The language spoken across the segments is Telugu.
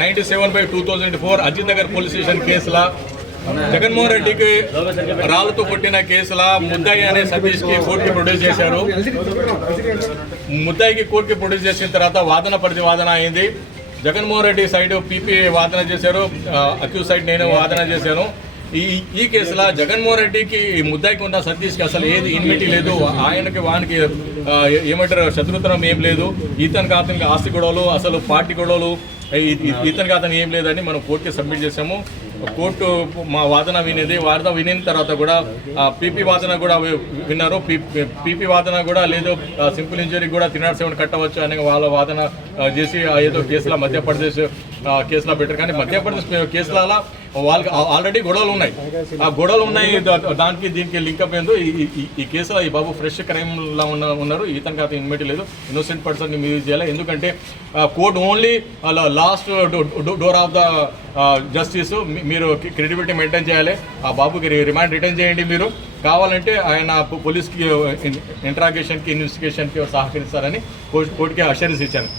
Ninety seven by two thousand four Ajith Nagar police station కేసుల జగన్మోహన్ రెడ్డికి రాళ్ళతో కొట్టిన కేసుల ముద్దాయి అనే సతీష్కి కోర్టుకి ప్రొడ్యూస్ చేశారు. ముద్దాయికి కోర్టుకి ప్రొడ్యూస్ చేసిన తర్వాత వాదన ప్రతివాదన అయింది. జగన్మోహన్ రెడ్డి సైడ్ పీపీ వాదన చేశారు అక్యూజ్ సైడ్ నేను వాదన చేశాను. ఈ ఈ కేసులో జగన్మోహన్ రెడ్డికి ముద్దాయికి ఉన్న సతీష్కి అసలు ఏది ఇన్మిటీ లేదు. ఆయనకి వానికి ఏమంటారు శత్రుతనం ఏం లేదు. ఇతనికి అతనికి ఆస్తి గొడవలు అసలు పార్టీ గొడవలు ఇతనికి అతను ఏం లేదని మనం కోర్టుకి సబ్మిట్ చేసాము కోర్టు మా వాదన వినేది వాదన వినిన తర్వాత కూడా పీపీ వాదన కూడా విన్నారు. పీపీ వాదన కూడా లేదు సింపుల్ ఇంజరీ కూడా త్రీ నాట్ సెవెన్ కట్టవచ్చు అని వాళ్ళ వాదన చేసి ఏదో కేసులో మధ్యప్రదేశ్ కేసులో పెట్టారు. కానీ మధ్యప్రదేశ్ కేసులలో వాళ్ళకి ఆల్రెడీ గొడవలు ఉన్నాయి. ఆ గొడవలు ఉన్నాయి దానికి దీనికి లింక్ అప్ ఈ- ఈ- ఈ కేసులో ఈ బాబు ఫ్రెష్ క్రైమ్లా ఉన్న ఉన్నారు ఇతనికి అతను ఇన్మిటీ లేదు ఇన్నోసెంట్ పర్సన్ మీరు చేయాలి. ఎందుకంటే court only last door of the justice మీరు క్రెడిబిలిటీ మెయింటైన్ చేయాలి. ఆ బాబుకి రిమాండ్ రిటర్న్ చేయండి మీరు. కావాలంటే ఆయన పోలీస్కి ఇంట్రాగేషన్కి ఇన్వెస్టిగేషన్కి సహకరిస్తారని కోర్టుకి అష్యూరెన్స్ ఇచ్చాను.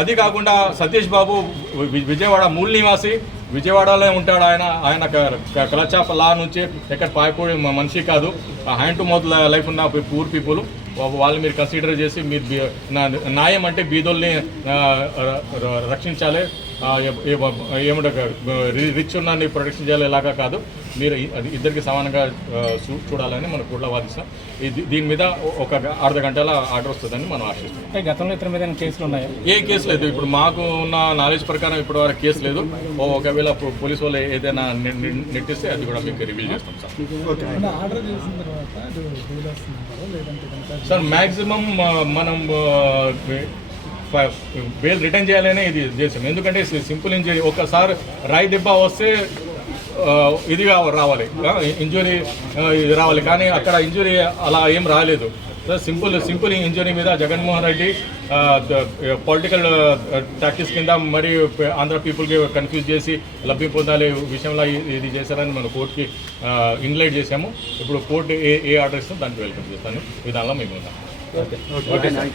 అది కాకుండా సతీష్ బాబు విజయవాడ మూల నివాసి విజయవాడలో ఉంటాడు ఆయన ఆయన కలచాప లా నుంచి ఎక్కడ పాయిపోయి మనిషి కాదు. హ్యాండ్ టు మౌత్ లైఫ్ ఉన్న పూర్ పీపుల్ వాళ్ళు మీరు కన్సిడర్ చేసి మీరు న్యాయం అంటే బీదోల్ని రక్షించాలి. ఆ, ఏ- ఏ- ఏమంటారు రిచ్ ఉన్న ప్రొటెక్షన్ చేయాలి ఇలాగా కాదు. మీరు ఇద్దరికి సమానంగా చూడాలని మనం కూడా వాదిస్తాం. ఇది దీని మీద ఒక అర్ధ గంటల ఆర్డర్ వస్తుందని మనం ఆశిస్తున్నాం. అంటే గతంలో ఇతర మీద కేసులు ఉన్నాయా? ఏ కేసు లేదు. ఇప్పుడు మాకు ఉన్న నాలెడ్జ్ ప్రకారం ఇప్పటి వరకు కేసు లేదు. ఓ ఒకవేళ పోలీసు వాళ్ళు ఏదైనా నెట్టిస్తే అది కూడా మీకు రివీల్ చేస్తాం సార్. సార్ మ్యాక్సిమం మనం బెయిల్ రిటర్న్ చేయాలనే ఇది చేసాం ఎందుకంటే సింపుల్ ఇంజరీ ఒకసారి రాయి దెబ్బ వస్తే ఇది రావాలి. ఇంజురీ ఇది రావాలి. కానీ అక్కడ ఇంజురీ అలా ఏం రాలేదు. సింపుల్ సింపుల్ ఇంజురీ మీద జగన్మోహన్ రెడ్డి పొలిటికల్ టాక్టిక్స్ కింద మరి ఆంధ్ర పీపుల్కి కన్ఫ్యూజ్ చేసి లబ్ధి పొందాలి విషయంలో ఇది చేశారని మనం కోర్టుకి ఇన్లైట్ చేశాము. ఇప్పుడు కోర్టు ఏ ఏ ఆర్డర్ ఇస్తుందో దానికి వెల్కమ్ చేస్తాను. విధానంలో మేము ఉన్నాం. ఓకే. Okay sir.